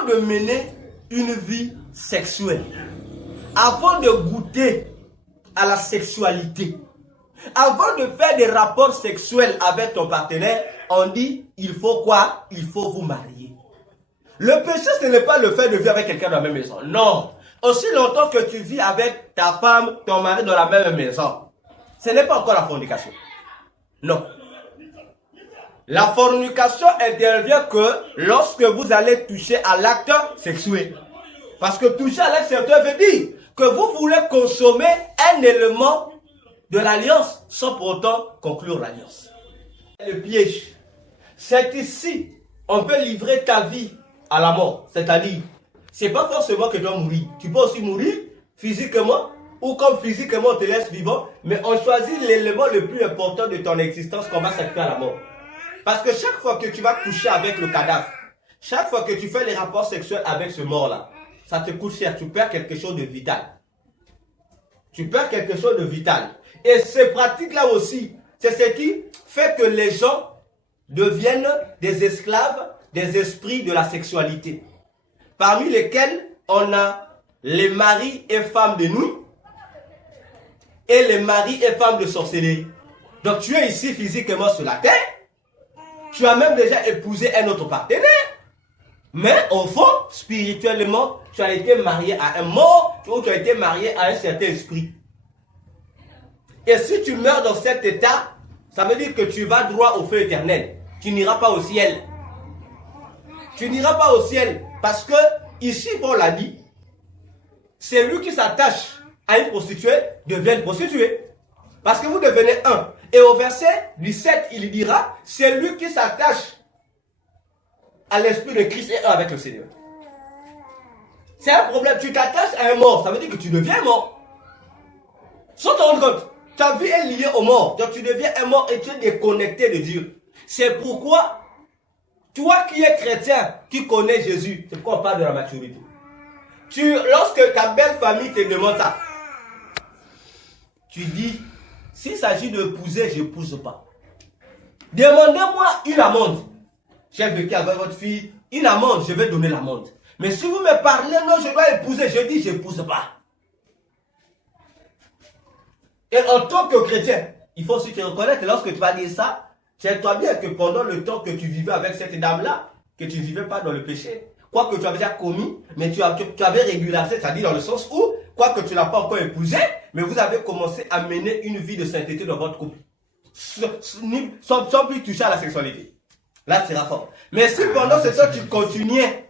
avant de mener une vie sexuelle, avant de goûter à la sexualité, avant de faire des rapports sexuels avec ton partenaire, on dit, il faut quoi? Il faut vous marier. Le péché, ce n'est pas le fait de vivre avec quelqu'un dans la même maison. Non. Aussi longtemps que tu vis avec ta femme, ton mari dans la même maison, ce n'est pas encore la fornication. Non. La fornication intervient que lorsque vous allez toucher à l'acte sexuel. Parce que toucher à l'acte sexuel veut dire que vous voulez consommer un élément de l'alliance sans pour autant conclure l'alliance. Le piège, c'est ici, on peut livrer ta vie à la mort. C'est-à-dire, c'est pas forcément que tu dois mourir. Tu peux aussi mourir physiquement, ou comme physiquement on te laisse vivant, mais on choisit l'élément le plus important de ton existence qu'on va sacrifier à la mort. Parce que chaque fois que tu vas coucher avec le cadavre, chaque fois que tu fais les rapports sexuels avec ce mort-là, ça te coûte cher, tu perds quelque chose de vital. Tu perds quelque chose de vital. Et ces pratiques-là aussi, c'est ce qui fait que les gens deviennent des esclaves des esprits de la sexualité. Parmi lesquels on a les maris et femmes de nous et les maris et femmes de sorcellerie. Donc tu es ici physiquement sur la terre, tu as même déjà épousé un autre partenaire, mais au fond, spirituellement, tu as été marié à un mort ou tu as été marié à un certain esprit. Et si tu meurs dans cet état, ça veut dire que tu vas droit au feu éternel. Tu n'iras pas au ciel. Tu n'iras pas au ciel. Parce que, ici, Paul l'a dit, c'est lui qui s'attache à une prostituée devient une prostituée. Parce que vous devenez un. Et au verset 17, il dira, c'est lui qui s'attache à l'esprit de Christ et un avec le Seigneur. C'est un problème. Tu t'attaches à un mort, ça veut dire que tu deviens mort. Sans te rendre compte, ta vie est liée au mort. Donc tu deviens un mort et tu es déconnecté de Dieu. C'est pourquoi, toi qui es chrétien, qui connais Jésus, c'est pourquoi on parle de la maturité. Lorsque ta belle famille te demande ça, tu dis, s'il s'agit d'épouser, je n'épouse pas. Demandez-moi une amende. J'ai vécu avec votre fille, une amende, je vais donner l'amende. Mais si vous me parlez, non, je dois épouser, je dis, je n'épouse pas. Et en tant que chrétien, il faut aussi te reconnaître, lorsque tu vas dire ça, tiens-toi bien que pendant le temps que tu vivais avec cette dame-là, que tu ne vivais pas dans le péché, quoi que tu avais déjà commis, mais tu avais régularisé, c'est-à-dire dans le sens où, quoi que tu n'as pas encore épousé, mais vous avez commencé à mener une vie de sainteté dans votre couple, sans plus toucher à la sexualité. Là, c'est fort. Mais si pendant ce temps, tu continuais,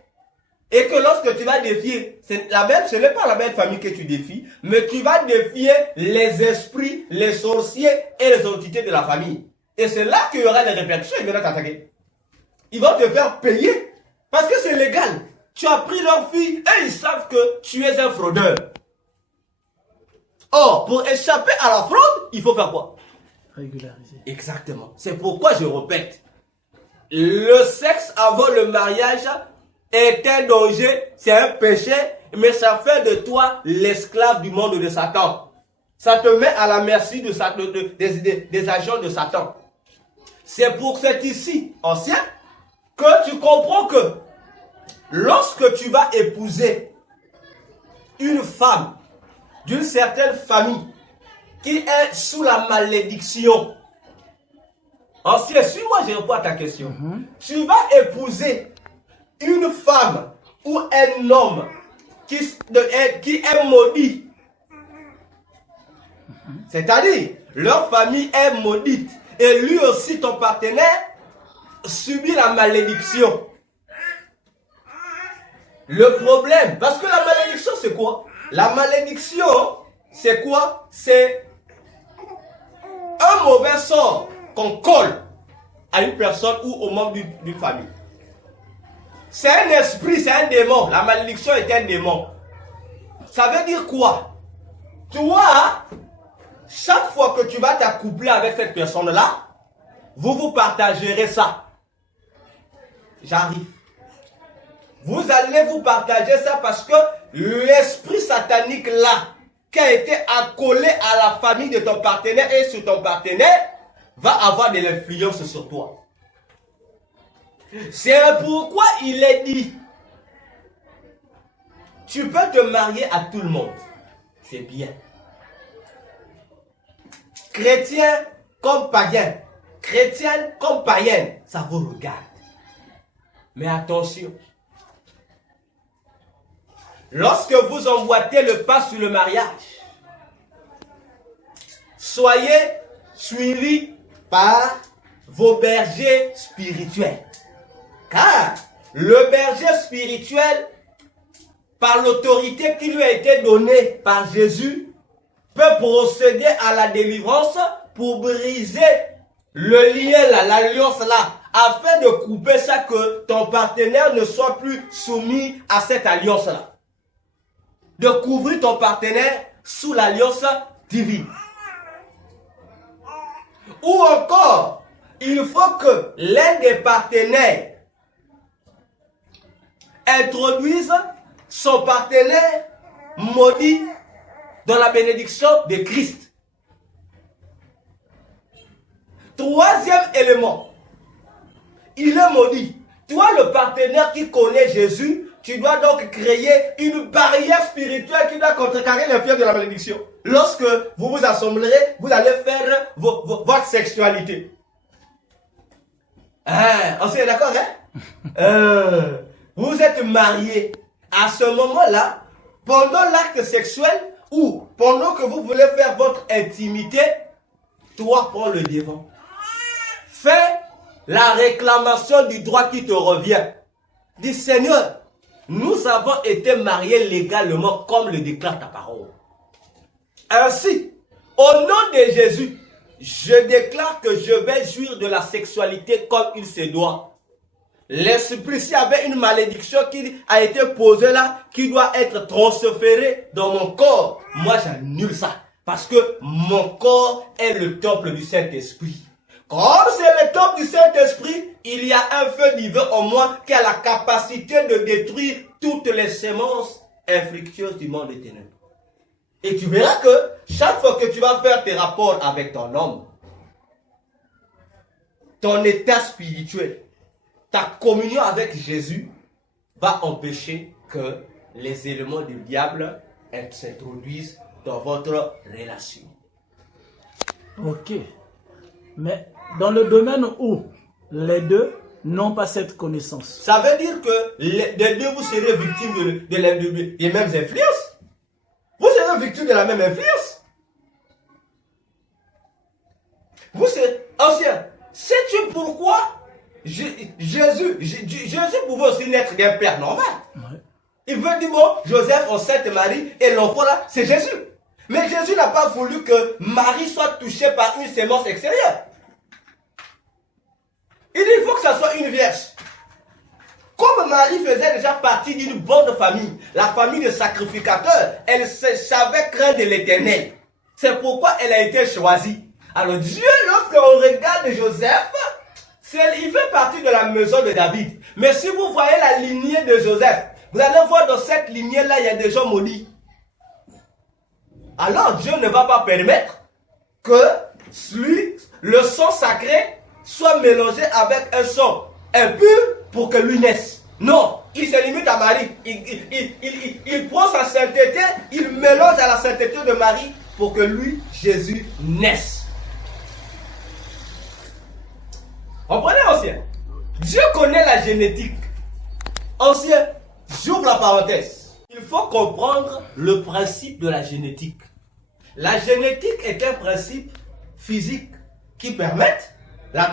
et que lorsque tu vas défier, ce n'est pas la même famille que tu défies, mais tu vas défier les esprits, les sorciers et les entités de la famille. Et c'est là qu'il y aura des répercussions, ils viennent t'attaquer. Ils vont te faire payer, parce que c'est légal. Tu as pris leur fille et ils savent que tu es un fraudeur. Or, pour échapper à la fraude, il faut faire quoi? Régulariser. Exactement. C'est pourquoi je répète. Le sexe avant le mariage est un danger, c'est un péché, mais ça fait de toi l'esclave du monde de Satan. Ça te met à la merci des agents de Satan. C'est pour cet ici, ancien, que tu comprends que lorsque tu vas épouser une femme d'une certaine famille qui est sous la malédiction, ancien, suis-moi, je réponds à ta question. Tu vas épouser une femme ou un homme qui est maudit. C'est-à-dire, leur famille est maudite. Et lui aussi, ton partenaire, subit la malédiction. Le problème, parce que la malédiction, c'est quoi? La malédiction, c'est quoi? C'est un mauvais sort qu'on colle à une personne ou au membre d'une famille. C'est un esprit, c'est un démon. La malédiction est un démon. Ça veut dire quoi? Toi, chaque fois que tu vas t'accoupler avec cette personne-là, vous partagerez ça. J'arrive. Vous allez vous partager ça parce que l'esprit satanique là, qui a été accolé à la famille de ton partenaire et sur ton partenaire, va avoir de l'influence sur toi. C'est pourquoi il est dit tu peux te marier à tout le monde. C'est bien. Chrétien comme païen, chrétienne comme païenne, ça vous regarde. Mais attention, lorsque vous emboîtez le pas sur le mariage, soyez suivis par vos bergers spirituels. Car le berger spirituel, par l'autorité qui lui a été donnée par Jésus, peut procéder à la délivrance pour briser le lien là, l'alliance là, afin de couper ça, que ton partenaire ne soit plus soumis à cette alliance là. De couvrir ton partenaire sous l'alliance divine. Ou encore, il faut que l'un des partenaires introduise son partenaire maudit dans la bénédiction de Christ. Troisième élément, il est maudit. Toi, le partenaire qui connaît Jésus, tu dois donc créer une barrière spirituelle qui doit contrecarrer l'effet de la bénédiction. Lorsque vous vous assemblerez, vous allez faire votre sexualité. On est d'accord, hein? Vous êtes mariés. À ce moment-là, pendant l'acte sexuel ou pendant que vous voulez faire votre intimité, toi prends le devant. Fais la réclamation du droit qui te revient. Dis, Seigneur, nous avons été mariés légalement comme le déclare ta parole. Ainsi, au nom de Jésus, je déclare que je vais jouir de la sexualité comme il se doit. L'esprit, s'il y avait une malédiction qui a été posée là, qui doit être transférée dans mon corps, moi j'annule ça. Parce que mon corps est le temple du Saint-Esprit. Comme c'est le temple du Saint-Esprit, il y a un feu divin en moi qui a la capacité de détruire toutes les semences infructueuses du monde des ténèbres. Et tu verras que chaque fois que tu vas faire tes rapports avec ton homme, ton état spirituel, ta communion avec Jésus va empêcher que les éléments du diable s'introduisent dans votre relation. Ok. Mais dans le domaine où les deux n'ont pas cette connaissance. Ça veut dire que les deux, vous serez victimes des mêmes influences. Vous serez victimes de la même influence. Vous serez ancien. Sais-tu pourquoi Jésus pouvait aussi naître d'un père normal. Ouais. Il veut dire, bon, Joseph enceinte Marie et l'enfant là, c'est Jésus. Mais Jésus n'a pas voulu que Marie soit touchée par une sémence extérieure. Il dit, il faut que ça soit une vierge. Comme Marie faisait déjà partie d'une bonne famille, la famille de sacrificateurs, elle savait craindre l'Éternel. C'est pourquoi elle a été choisie. Alors Dieu, lorsqu'on regarde Joseph, il fait partie de la maison de David. Mais si vous voyez la lignée de Joseph, vous allez voir dans cette lignée-là, il y a des gens maudits. Alors Dieu ne va pas permettre que le sang sacré soit mélangé avec un sang impur pour que lui naisse. Non, il se limite à Marie. Il prend sa sainteté, il mélange à la sainteté de Marie pour que lui, Jésus, naisse. Comprenez, ancien? Dieu connaît la génétique. Ancien, j'ouvre la parenthèse. Il faut comprendre le principe de la génétique. La génétique est un principe physique qui permet la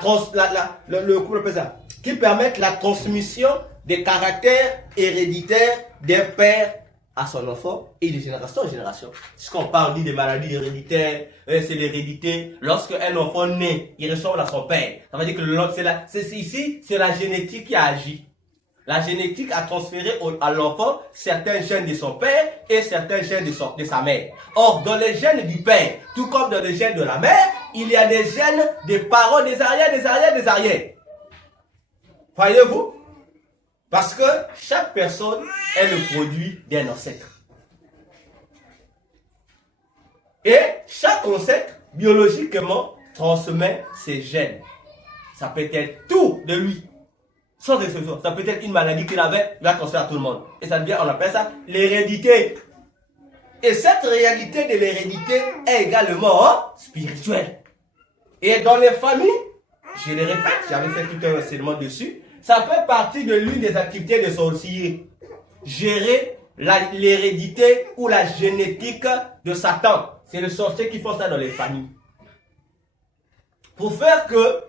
transmission des caractères héréditaires d'un père à son enfant et de génération en génération. Ce qu'on parle dit des maladies héréditaires, c'est l'hérédité. Lorsque un enfant naît, il ressemble à son père. Ça veut dire que c'est la génétique qui a agi. La génétique a transféré à l'enfant certains gènes de son père et certains gènes de sa mère. Or, dans les gènes du père, tout comme dans les gènes de la mère, il y a des gènes des parents, des arrières. Voyez-vous? Parce que chaque personne est le produit d'un ancêtre. Et chaque ancêtre, biologiquement, transmet ses gènes. Ça peut être tout de lui. Sans exception. Ça peut être une maladie qu'il avait, il va concerner à tout le monde. Et ça devient, on appelle ça l'hérédité. Et cette réalité de l'hérédité est également spirituelle. Et dans les familles, je le répète, j'avais fait tout un enseignement dessus, ça fait partie de l'une des activités des sorciers. Gérer l'hérédité ou la génétique de Satan. C'est le sorcier qui fait ça dans les familles. Pour faire que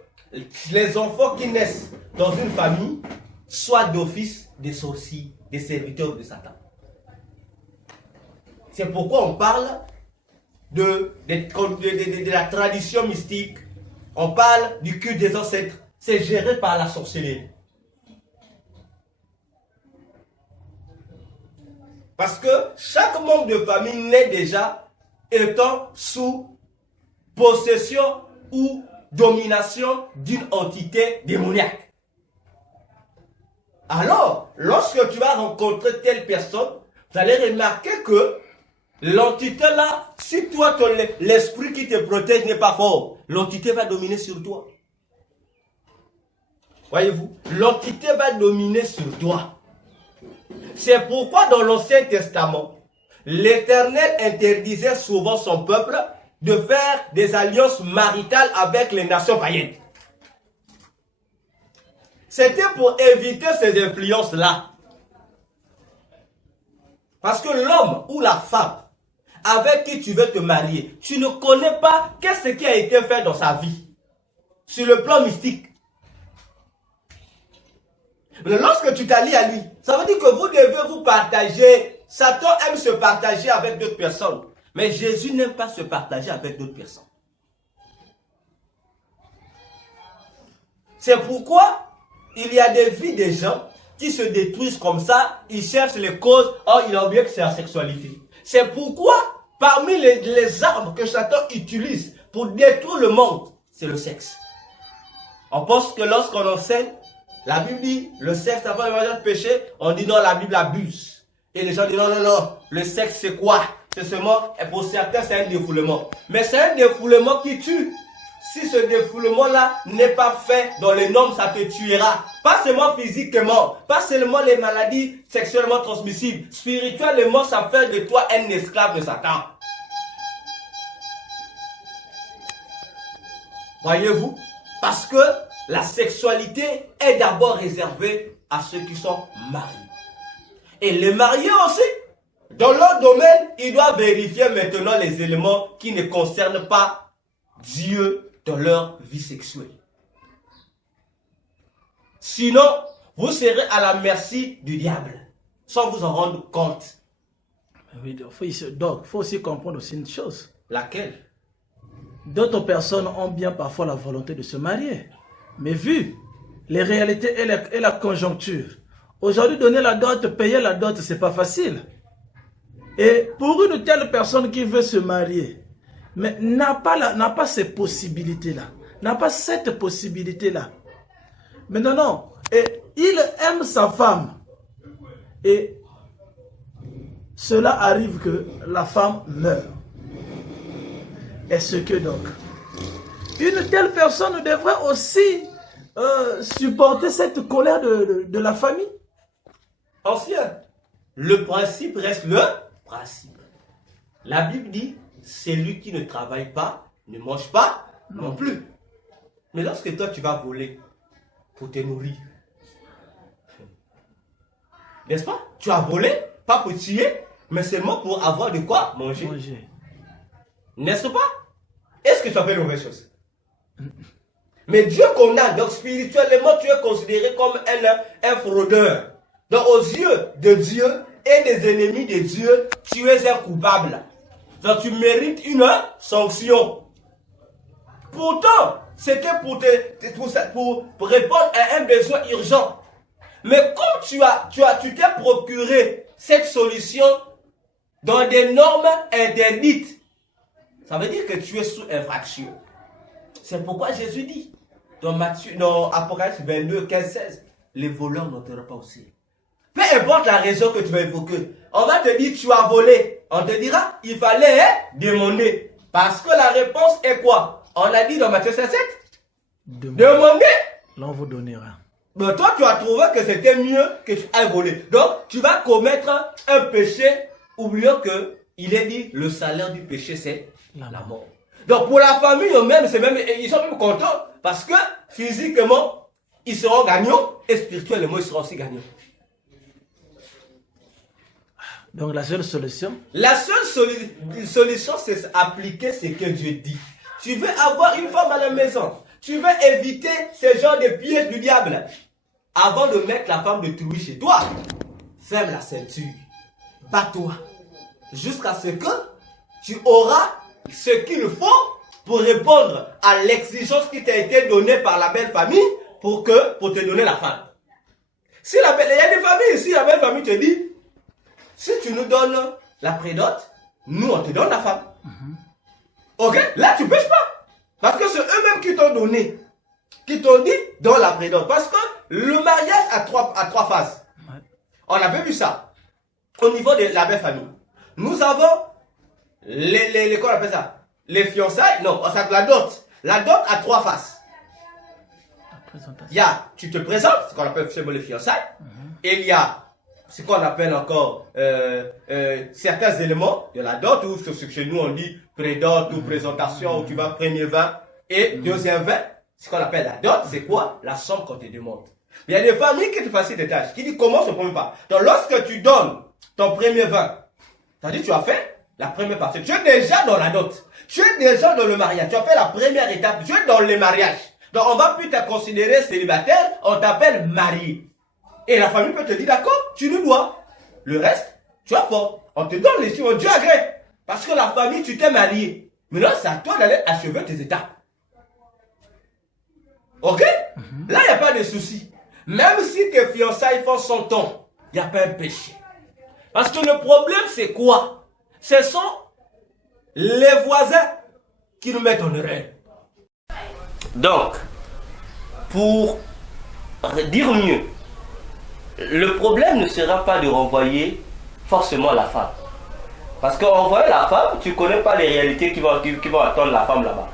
les enfants qui naissent dans une famille soient d'office des sorciers, des serviteurs de Satan. C'est pourquoi on parle de la tradition mystique. On parle du culte des ancêtres. C'est géré par la sorcellerie. Parce que chaque membre de famille naît déjà étant sous possession ou domination d'une entité démoniaque. Alors, lorsque tu vas rencontrer telle personne, vous allez remarquer que l'entité là, si toi, l'esprit qui te protège n'est pas fort, l'entité va dominer sur toi. Voyez-vous, l'entité va dominer sur toi. C'est pourquoi dans l'Ancien Testament, l'Éternel interdisait souvent son peuple de faire des alliances maritales avec les nations païennes. C'était pour éviter ces influences-là. Parce que l'homme ou la femme avec qui tu veux te marier, tu ne connais pas qu'est-ce qui a été fait dans sa vie, sur le plan mystique. Mais lorsque tu t'allies à lui, ça veut dire que vous devez vous partager. Satan aime se partager avec d'autres personnes. Mais Jésus n'aime pas se partager avec d'autres personnes. C'est pourquoi il y a des vies des gens qui se détruisent comme ça. Ils cherchent les causes. Oh, il a oublié que c'est la sexualité. C'est pourquoi parmi les armes que Satan utilise pour détruire le monde, c'est le sexe. On pense que lorsqu'on enseigne, la Bible dit, le sexe avant le péché, on dit non, la Bible abuse. Et les gens disent non, non, non, le sexe c'est quoi? C'est seulement, et pour certains c'est un défoulement. Mais c'est un défoulement qui tue. Si ce défoulement-là n'est pas fait dans les normes, ça te tuera. Pas seulement physiquement, pas seulement les maladies sexuellement transmissibles. Spirituellement, ça fait de toi un esclave de Satan. Voyez-vous? Parce que la sexualité est d'abord réservée à ceux qui sont mariés. Et les mariés aussi, dans leur domaine, ils doivent vérifier maintenant les éléments qui ne concernent pas Dieu dans leur vie sexuelle. Sinon, vous serez à la merci du diable, sans vous en rendre compte. Oui, donc, il faut aussi comprendre aussi une chose. Laquelle? D'autres personnes ont bien parfois la volonté de se marier. Mais vu les réalités et la conjoncture, aujourd'hui donner la dot, payer la dot, c'est pas facile. Et pour une telle personne qui veut se marier, mais n'a pas ces possibilités-là, n'a pas cette possibilité-là. Mais non, non, et il aime sa femme. Et cela arrive que la femme meurt. Est-ce que donc, une telle personne devrait aussi supporter cette colère de la famille? Ancien, le principe reste le principe. La Bible dit, celui qui ne travaille pas, ne mange pas non plus. Mais lorsque toi tu vas voler pour te nourrir, n'est-ce pas? Tu as volé, pas pour tuer, mais seulement pour avoir de quoi manger. N'est-ce pas? Est-ce que tu as fait une mauvaise chose? Mais Dieu condamne, donc spirituellement tu es considéré comme un fraudeur. Donc aux yeux de Dieu et des ennemis de Dieu, tu es un coupable. Donc tu mérites une sanction. Pourtant, c'était pour répondre à un besoin urgent. Mais comme tu t'es procuré cette solution dans des normes interdites, ça veut dire que tu es sous infraction. C'est pourquoi Jésus dit dans Apocalypse 22, 15, 16, les voleurs n'entreront pas au ciel. Peu importe la raison que tu vas évoquer, on va te dire tu as volé. On te dira il fallait demander. Parce que la réponse est quoi? On a dit dans Matthieu 7, 7, demandez. L'on vous donnera. Mais toi, tu as trouvé que c'était mieux que tu aies volé. Donc, tu vas commettre un péché, oubliant que il est dit, le salaire du péché, c'est la mort. Donc, pour la famille eux-mêmes, ils sont même contents parce que physiquement, ils seront gagnants et spirituellement, ils seront aussi gagnants. Donc, la seule solution? La seule solution, c'est appliquer ce que Dieu dit. Tu veux avoir une femme à la maison. Tu veux éviter ce genre de pièges du diable. Avant de mettre la femme de trouille chez toi, ferme la ceinture. Bats-toi. Jusqu'à ce que tu auras ce qu'il faut pour répondre à l'exigence qui t'a été donnée par la belle famille pour te donner la femme. Il y a des familles ici, la belle famille te dit, si tu nous donnes la prédote, nous on te donne la femme. Ok? Là tu ne pêches pas. Parce que c'est eux-mêmes qui t'ont donné, qui t'ont dit donne la prédote. Parce que le mariage a trois phases. On avait vu ça. Au niveau de la belle famille. Nous avons qu'on appelle ça? Les fiançailles. Non, ça la dot. La dot a 3 faces. Il y a, tu te présentes, ce qu'on appelle les fiançailles. Et il y a ce qu'on appelle encore certains éléments de la dot, ou ce que chez nous on dit pré-dot ou présentation, où tu vas premier vin et deuxième vin. Ce qu'on appelle la dot, c'est quoi? La somme qu'on te demande. Il y a des familles qui te facilitent des tâches, qui disent comment ce premier pas. Donc lorsque tu donnes ton premier vin, c'est-à-dire tu as fait la première partie, tu es déjà dans la dot, tu es déjà dans le mariage, tu as fait la première étape, tu es dans le mariage. Donc on va plus te considérer célibataire, on t'appelle marié. Et la famille peut te dire d'accord, tu nous dois. Le reste, tu apportes. On te donne les choses, Dieu agrée. Parce que la famille, tu t'es marié. Maintenant, c'est à toi d'aller achever tes étapes. Ok? Là, il n'y a pas de souci. Même si tes fiançailles font 100 ans, il n'y a pas un péché. Parce que le problème, c'est quoi? Ce sont les voisins qui nous mettent en erreur. Donc, pour dire mieux, le problème ne sera pas de renvoyer forcément la femme. Parce qu'en renvoyant la femme, tu ne connais pas les réalités qui vont attendre la femme là-bas.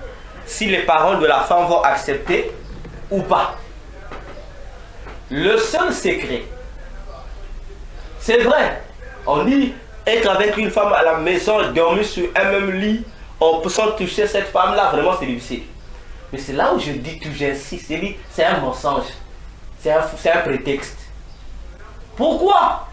Si les parents de la femme vont accepter ou pas. Le seul secret, c'est vrai, on dit être avec une femme à la maison, dormir sur un même lit, sans toucher cette femme-là, vraiment c'est difficile. Mais c'est là où je dis que j'insiste, c'est un mensonge, c'est un prétexte. Pourquoi?